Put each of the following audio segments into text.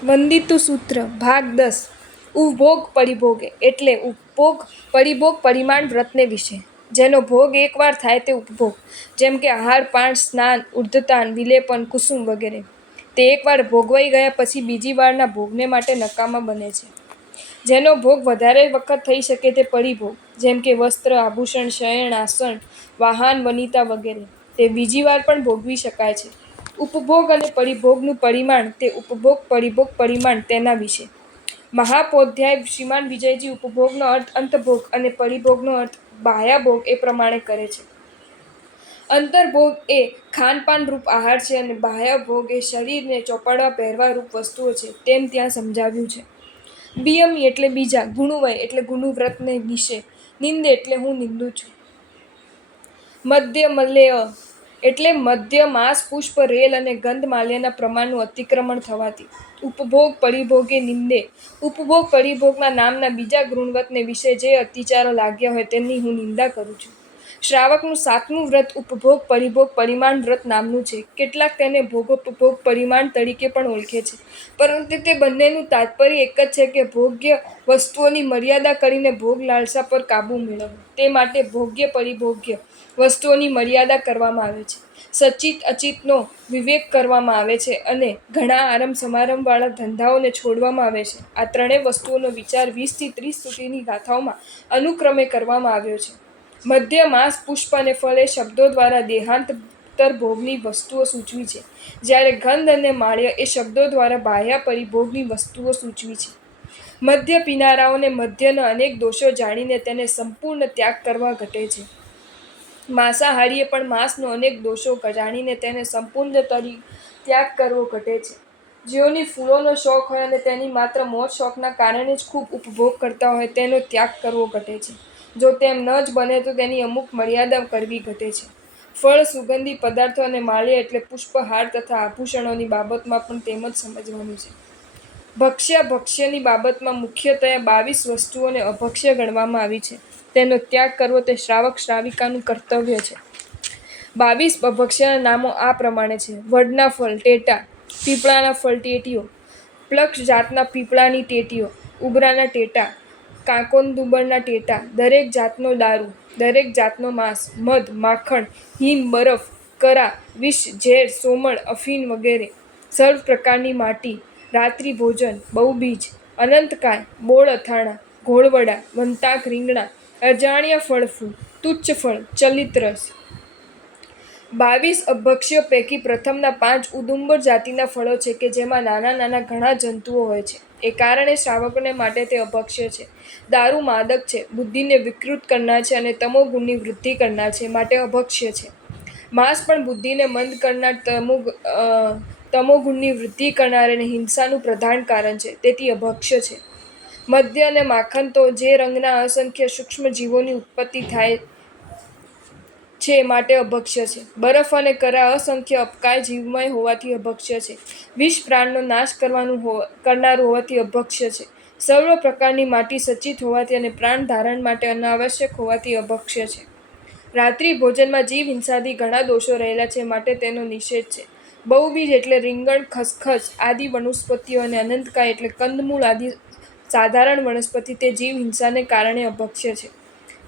વંદિતું સૂત્ર ભાગ 10 ઉપભોગ પરિભોગે એટલે ઉપભોગ પરિભોગ પરિમાણ વ્રતને વિશે, જેનો ભોગ એકવાર થાય તે ઉપભોગ, જેમ કે આહાર પાન સ્નાન ઉર્ધતાન વિલેપન કુસુમ વગેરે. તે એકવાર ભોગવાઈ ગયા પછી બીજી વારના ભોગને માટે નકામા બને છે. જેનો ભોગ વધારે વખત થઈ શકે તે પરિભોગ, જેમ કે વસ્ત્ર આભૂષણ શયન આસન વાહન વનિતા વગેરે, તે બીજી વાર પણ ભોગવી શકાય છે. ઉપભોગ અને પરિભોગનું પરિમાણ તે ઉપભોગ પરિભોગ પરિમાણ તેના વિશે. મહાપોધ્યાય શ્રીમાન વિજયજી ઉપભોગનો અર્થ અંતભોગ અને પરિભોગનો અર્થ બાહ્યભોગ એ પ્રમાણે કરે છે. અંતર્ભોગ એ ખાનપાન રૂપ આહાર છે અને બાહ્યભોગ એ શરીરને ચોપાડવા પહેરવા રૂપ વસ્તુઓ છે, તેમ ત્યાં સમજાવ્યું છે. વિયમી એટલે બીજા, ગુણુવય એટલે ગુણુવ્રતને વિશે, નિંદે એટલે હું નિંદું છું. મધ્ય મલ્લેય એટલે મધ્ય માંસ પુષ્પ રેલ અને ગંધ માલ્યના પ્રમાણનું અતિક્રમણ થવાથી. ઉપભોગ પરિભોગે નિંદે ઉપભોગ પરિભોગના નામના બીજા ગુણવ્રતને વિશે જે અતિચારો લાગ્યા હોય તેની હું નિંદા કરું છું. શ્રાવકનું 7મું વ્રત ઉપભોગ પરિભોગ પરિમાણ વ્રત નામનું છે. કેટલાક તેને ભોગોપભોગ પરિમાણ તરીકે પણ ઓળખે છે, પરંતુ તે બંનેનું તાત્પર્ય એક જ છે કે ભોગ્ય વસ્તુઓની મર્યાદા કરીને ભોગ લાલસા પર કાબૂ મેળવવો. તે માટે ભોગ્ય પરિભોગ્ય વસ્તુઓની મર્યાદા કરવામાં આવે છે. સચિત અચિતનો વિવેક કરવામાં આવે છે અને ઘણા આરંભ સમારંભવાળા ધંધાઓને છોડવામાં આવે છે. આ ત્રણેય વસ્તુઓનો વિચાર 20 થી 30 સુધીની ગાથાઓમાં અનુક્રમે કરવામાં આવ્યો છે. મધ્ય માંસ પુષ્પ અને ફળ એ શબ્દો દ્વારા દેહાંતર ભોગની વસ્તુઓ સૂચવી છે, જ્યારે ગંધ અને માળ્ય એ શબ્દો દ્વારા બાહ્ય પરિભોગની વસ્તુઓ સૂચવી છે. મદ્ય પીનારાઓને મદ્યના અનેક દોષો જાણીને તેને સંપૂર્ણ ત્યાગ કરવા ઘટે છે. માંસાહારીએ પણ માંસનો અનેક દોષો જાણીને તેને સંપૂર્ણ ત્યાગ કરવો ઘટે છે. જેઓની ફૂલોનો શોખ હોય અને તેની માત્ર મોજ શોખના કારણે જ ખૂબ ઉપભોગ કરતા હોય તેનો ત્યાગ કરવો ઘટે છે. જો તેમ ન જ બને તો તેની અમુક મર્યાદા કરવી ઘટે છે. ફળ સુગંધી પદાર્થો અને માળ્ય એટલે પુષ્પ હાર તથા આભૂષણોની બાબતમાં પણ તેમ જ સમજવાનું છે. ભક્ષ્ય ભક્ષ્યની બાબતમાં મુખ્યતયા 22 વસ્તુઓને અભક્ષ્ય ગણવામાં આવી છે. તેનો ત્યાગ કરવો તે શ્રાવક શ્રાવિકાનું કર્તવ્ય છે. 22 અભક્ષ્યના નામો આ પ્રમાણે છે. વડના ફળ ટેટા, પીપળાના ફળ ટેટીઓ, પ્લક્ષ જાતના પીપળાની ટેટીઓ, ઉબરાના ટેટા, કાકોંદુબરના ટેટા, દરેક જાતનો દારૂ, દરેક જાતનો માંસ, મધ, માખણ, હિમ, બરફ, કરા, વિષ, ઝેર, સોમળ, અફીણ વગેરે, સર્વ પ્રકારની માટી, રાત્રિ ભોજન, બહુબીજ, અનંતકાય, બોળ અથાણાં, ઘોળવડા, વંતાક રીંગણાં, અજાણ્યા ફળ ફૂલ, તુચ્છ ફળ, ચલિત રસ. 22 અભક્ષ્યો પૈકી પ્રથમના 5 ઉદુંબર જાતિના ફળો છે કે જેમાં નાના નાના ઘણા જંતુઓ હોય છે. એ કારણે શ્રાવકોને માટે તે અભક્ષ્ય છે. દારૂ માદક છે, બુદ્ધિને વિકૃત કરનાર છે અને તમોગુણની વૃદ્ધિ કરનાર છે, માટે અભક્ષ્ય છે. માંસ પણ બુદ્ધિને મંદ કરનાર, તમોગુણની વૃદ્ધિ કરનાર અને હિંસાનું પ્રધાન કારણ છે, તેથી અભક્ષ્ય છે. મદ્ય અને માખણ તો જે રંગના અસંખ્ય સૂક્ષ્મ જીવોની ઉત્પત્તિ થાય છે માટે અભક્ષ્ય છે. બરફ અને કરા અસંખ્ય અપકાય જીવમય હોવાથી અભક્ષ્ય છે. વિષ પ્રાણનો નાશ કરનારું હોવાથી અભક્ષ્ય છે. સર્વ પ્રકારની માટી સચિત હોવાથી અને પ્રાણ ધારણ માટે અનાવશ્યક હોવાથી અભક્ષ્ય છે. રાત્રિ ભોજનમાં જીવ હિંસાથી ઘણા દોષો રહેલા છે, માટે તેનો નિષેધ છે. બહુબીજ એટલે રીંગણ, ખસખસ આદિ વનસ્પતિઓ અને અનંતકાય એટલે કંદમૂળ આદિ સાધારણ વનસ્પતિ તે જીવ હિંસાને કારણે અભક્ષ્ય છે.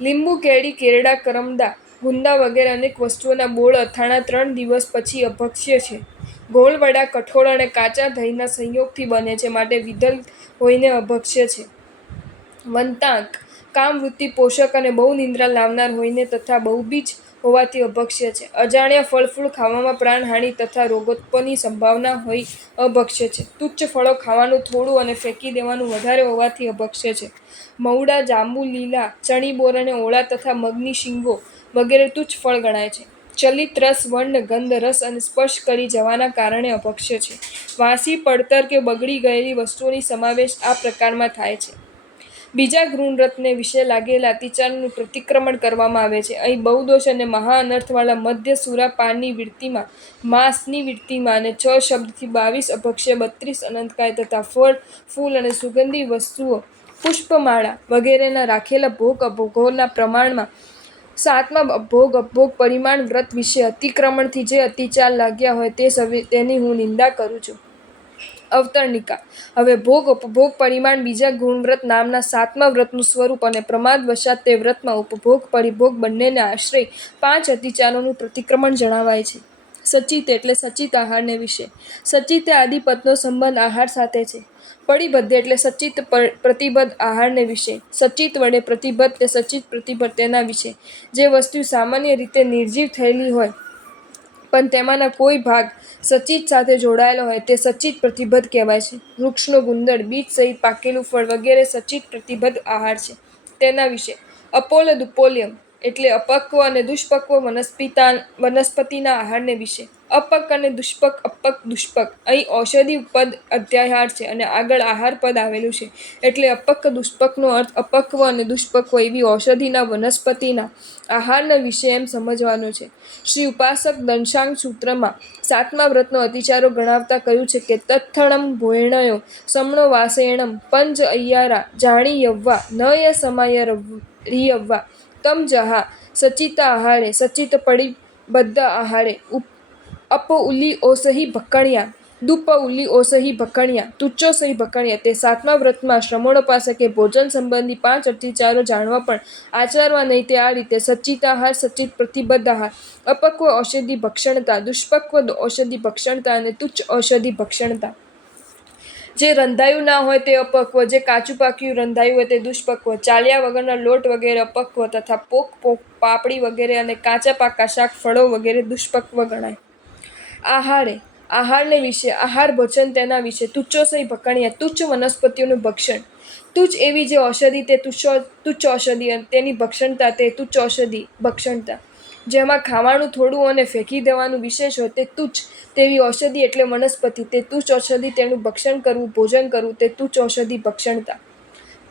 લીંબુ, કેળી, કેરડા, કરમદા, ગુંદા વગેરે અનેક વસ્તુઓના બોળ અથાણાં 3 દિવસ પછી અભક્ષ્ય છે. ગોળ વડા કઠોળ અને કાચા દહીંના સંયોગથી બને છે, માટે વિદલ હોઈને અભક્ષ્ય છે. વંતાક કામવૃત્તિ પોષક અને બહુ નિંદ્રા લાવનાર હોઈને તથા બહુબીજ હોવાથી અભક્ષ્ય છે. અજાણ્યા ફળ ફૂલ ખાવામાં પ્રાણહાનિ તથા રોગોત્પન્નની સંભાવના હોઈ અભક્ષ્ય છે. તુચ્છ ફળો ખાવાનું થોડું અને ફેંકી દેવાનું વધારે હોવાથી અભક્ષ્ય છે. મહુડા, જાંબુ, લીલા, ચણી બોર અને ઓળા તથા મગની શીંગો વગેરે તુચ્છ ફળ ગણાય છે. ચલિત રસ, વર્ણ, ગંધ, રસ અને સ્પર્શ કરી જવાના કારણે અભક્ષ્ય છે. વાસી, પડતર કે બગડી ગયેલી વસ્તુઓની સમાવેશ આ પ્રકારમાં થાય છે. બીજા ગુણવ્રતને વિશે લાગેલા અતિચારનું પ્રતિક્રમણ કરવામાં આવે છે. અહીં બહુદોષ અને મહા અનર્થવાળા મદ્ય સુરા પાનની વૃત્તિમાં, માંસની વૃત્તિમાં અને 6 શબ્દથી 22 અભક્ષ્ય, 32 અનંતકાય તથા ફળ ફૂલ અને સુગંધી વસ્તુઓ, પુષ્પમાળા વગેરેના રાખેલા ભોગ અભોગોના પ્રમાણમાં 7મા ભોગ અપભોગ પરિમાણ વ્રત વિશે અતિક્રમણથી જે અતિચાર લાગ્યા હોય તેની હું નિંદા કરું છું. અવતરણિકા. હવે ભોગ ઉપભોગ પરિમાણ બીજા ગુણવ્રત નામના 7મા વ્રતનું સ્વરૂપ અને પ્રમાદ વશાત તે વ્રતમાં ઉપભોગ પરિભોગ બંનેને આશ્રય 5 અતિચારોનું પ્રતિક્રમણ જણાવાય છે. સચિત એટલે સચિત આહારને વિશે. સચિતે આદિપદનો સંબંધ આહાર સાથે છે. પડિબદ્ધ એટલે સચિત પ્રતિબદ્ધ આહારને વિશે. સચિત વડે પ્રતિબદ્ધ તે સચિત પ્રતિબદ્ધ તેના વિશે. જે વસ્તુ સામાન્ય રીતે નિર્જીવ થયેલી હોય પણ તેમાંના કોઈ ભાગ સચિત સાથે જોડાયેલો હોય તે સચિત પ્રતિબદ્ધ કહેવાય છે. વૃક્ષનો ગુંદર, બીજ સહિત પાકેલું ફળ વગેરે સચિત પ્રતિબદ્ધ આહાર છે. તેના વિશે. અપોલદુપોલ્યમ એટલે અપક્વ અને દુષ્પક્વ વનસ્પતિના આહારને વિશે. અપક અને દુષ્પક અપક દુષ્પક. અહીં ઔષધિ પદ અધ્યાહાર છે અને આગળ આહાર પદ આવેલું છે એટલે અપક દુષ્પકનો અર્થ અપક્વ અને દુષ્પક્વ એવી ઔષધિના વનસ્પતિના આહારના વિશે એમ સમજવાનો છે. શ્રી ઉપાસક દંશાંગ સૂત્રમાં 7મા વ્રતનો અતિચારો ગણાવતા કહ્યું છે કે તત્થણમ ભોયણયો સમણો વાસેણમ પંચ અય્યારા જાણી યવ્વા ન ય સમાય રિયવ્વા તમ જહા સચિત આહારે સચિત પડિબદ્ધ આહારે અપ ઉલ્લી ઓસહી ભકણ્યા દુપ ઉલ્લી ઓસહી ભકણ્યા તુચ્ચો સહી ભકણ્યા. તે 7મા વ્રતમાં શ્રમણોપાસકે ભોજન સંબંધી 5 અતિચારો જાણવા પણ આચરવા નહીં તે આ રીતે: સચિત આહાર, સચિત પ્રતિબદ્ધ આહાર, અપક્વ ઔષધિ ભક્ષણતા, દુષ્પક્વ ઔષધિ ભક્ષણતા અને તુચ્છ ઔષધિ ભક્ષણતા. જે રંધાયું ના હોય તે અપક્વ, જે કાચું પાક્યું રંધાયું હોય તે દુષ્પક્વ, ચાલ્યા વગરના લોટ વગેરે અપક્વ તથા પોક પાપડી વગેરે અને કાચા પાકા શાક ફળો વગેરે દુષ્પક્વ ગણાય. આહારે આહારને વિશે. આહાર ભોજન તેના વિશે. તુચ્ચો સહી ભકણ્યા તુચ્છ વનસ્પતિઓનું ભક્ષણ. તુચ્છ એવી જે ઔષધિ તે તુચ્છ ઔષધિ અને તેની ભક્ષણતા તે તુચ્છ ઔષધિ ભક્ષણતા. જેમાં ખાવાનું થોડું અને ફેંકી દેવાનું વિશેષ હોય તે તુચ્છ તેવી ઔષધિ એટલે વનસ્પતિ તે તુચ્છ ઔષધિ તેનું ભક્ષણ કરવું ભોજન કરવું તે તુચ્છ ઔષધિ ભક્ષણતા.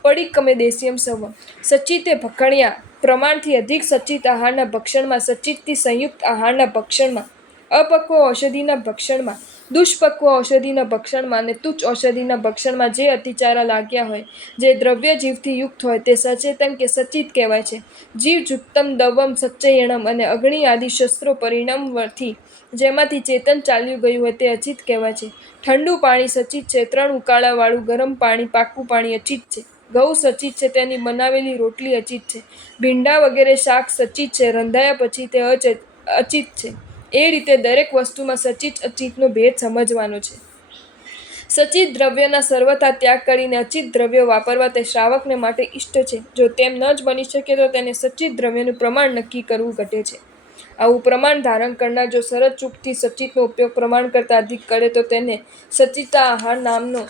પડિક્કમે દેશિયમ સવમ. સચિતે ભક્ષણ્યા પ્રમાણથી અધિક સચિત આહારના ભક્ષણમાં, સચિતથી સંયુક્ત આહારના ભક્ષણમાં, અપક્વ ઔષધિના ભક્ષણમાં, દુષ્પક્વ ઔષધિના ભક્ષણમાં અને તુચ્છ ઔષધિના ભક્ષણમાં જે અતિચારા લાગ્યા હોય, જે દ્રવ્ય જીવથી યુક્ત હોય તે સચેતન કે સચિત કહેવાય છે. જીવ જુક્તમ દવમ સચ્ચયણમ અને અગ્નિ આદિ શસ્ત્રો પરિણામથી જેમાંથી ચેતન ચાલ્યું ગયું હોય તે અચિત કહેવાય છે. ઠંડુ પાણી સચિત છે, 3 ઉકાળાવાળું ગરમ પાણી પાકું પાણી અચિત છે. ઘઉં સચિત છે, તેની બનાવેલી રોટલી અચિત છે. ભીંડા વગેરે શાક સચિત છે, રંધાયા પછી તે અચિત છે. એ રીતે દરેક વસ્તુમાં સચિત અચિતનો ભેદ સમજવાનો છે. સચિત દ્રવ્યના સર્વથા ત્યાગ કરીને અચિત દ્રવ્યો વાપરવા તે શ્રાવકને માટે ઇષ્ટ છે. જો તેમ ન જ બની શકે તો તેને સચિત દ્રવ્યનું પ્રમાણ નક્કી કરવું ઘટે છે. આવું પ્રમાણ ધારણ કરનાર જો સરળ ચૂકથી સચિતનો ઉપયોગ પ્રમાણ કરતાં અધિક કરે તો તેને સચિતા આહાર નામનો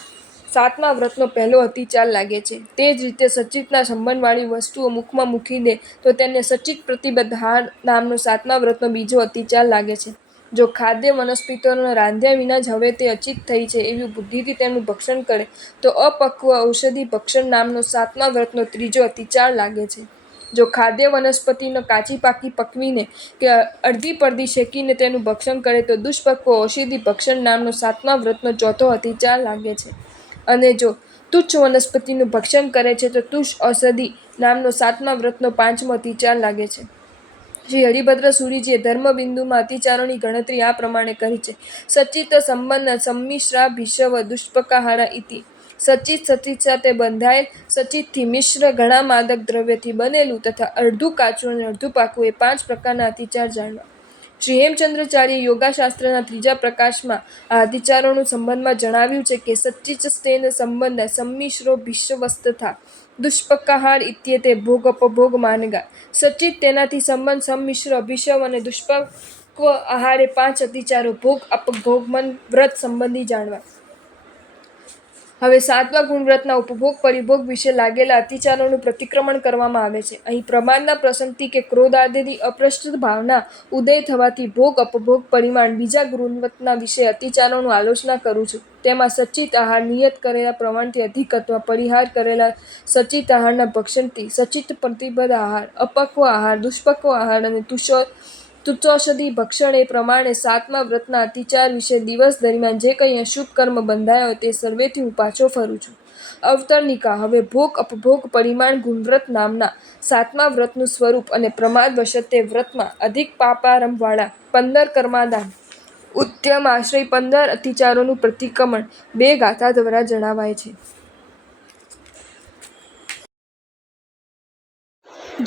7મા વ્રતનો પહેલો અતિચાર લાગે છે. તે જ રીતે સચિતના સંબંધવાળી વસ્તુઓ મુખમાં મૂકી દે તો તેને સચિત પ્રતિબદ્ધ આહાર નામનો 7મા વ્રતનો બીજો અતિચાર લાગે છે. જો ખાદ્ય વનસ્પતિઓને રાંધ્યા વિના જ હવે તે અચિત થઈ છે એવી બુદ્ધિથી તેનું ભક્ષણ કરે તો અપક્વ ઔષધિ ભક્ષણ નામનો 7મા વ્રતનો ત્રીજો અતિચાર લાગે છે. જો ખાદ્ય વનસ્પતિનો કાચી પાકી પકવીને કે અડધી પડધી શેકીને તેનું ભક્ષણ કરે તો દુષ્પક્વ ઔષધિ ભક્ષણ નામનો 7મા વ્રતનો ચોથો અતિચાર લાગે છે. અને જો તુચ્છ વનસ્પતિનું ભક્ષણ કરે છે તો તુચ્છ ઔષધિ નામનો 7મા વ્રતનો 5મો અતિચાર લાગે છે. શ્રી હરિભદ્ર સૂરીજીએ ધર્મબિંદુમાં અતિચારોની ગણતરી આ પ્રમાણે કરી છે: સચિત સંબંધ સંમિશ્રા ભિષવ દુષ્પકાહારા ઇતિ. સચિત સચિત સાથે બંધાયેલ, સચિતથી મિશ્ર ઘણા માદક દ્રવ્યથી બનેલું તથા અડધું કાચું અને અડધું પાકું એ 5 પ્રકારના અતિચાર જાણવા. શ્રી હેમચંદ્રાચાર્ય યોગશાસ્ત્રના 3જા પ્રકાશમાં આ અતિચારોનું સંબંધમાં જણાવ્યું છે કે સચિતસ્તેન સંબંધ સંમિશ્રો ભિષવસ્તથા દુષ્પકાહાર ઇત્યેતે ભોગોપભોગ માનગા. સચિત તેનાથી સંબંધ સંમિશ્ર અભિષવ અને દુષ્પક્વ આહારે 5 અતિચારો ભોગ અપભોગમન વ્રત સંબંધી જાણવા. હવે 7મા ગુણવ્રતના ઉપભોગ પરિભોગ વિશે લાગેલા અતિચારોનું પ્રતિક્રમણ કરવામાં આવે છે. અહીં પ્રમાદના પ્રસંગથી કે ક્રોધ આદિની અપ્રસ્તુત ભાવના ઉદય થવાથી ભોગ અપભોગ પરિમાણ બીજા ગુણવ્રતના વિશે અતિચારોનું આલોચના કરું છું. તેમાં સચિત આહાર નિયત કરેલા પ્રમાણથી અધિક અથવા પરિહાર કરેલા સચિત આહારના ભક્ષણથી સચિત પ્રતિબદ્ધ આહાર, અપક્વ આહાર, દુષ્પક્વ આહાર અને તુચ્છૌષધિ ભક્ષણ એ પ્રમાણે 7મા વ્રતના અતિચાર વિશે દિવસ દરમિયાન જે કંઈ અશુભ કર્મ બંધાયા હોય તે સર્વેથી હું પાછો ફરું છું. અવતરણિકા. હવે ભોગ અપભોગ પરિમાણ ગુણવ્રત નામના 7મા વ્રતનું સ્વરૂપ અને પ્રમાદ વશત તે વ્રતમાં અધિક પાપારંભવાળા 15 કર્માદાન ઉદ્યમ આશ્રય 15 અતિચારોનું પ્રતિક્રમણ 2 ગાથા દ્વારા જણાવાય છે.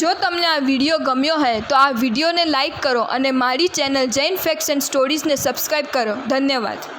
જો તમને આ વિડીયો ગમ્યો હોય તો આ વિડીયોને લાઈક કરો અને મારી ચેનલ જૈન ફેક્ટ્સ એન્ડ સ્ટોરીઝને સબસ્ક્રાઈબ કરો. ધન્યવાદ.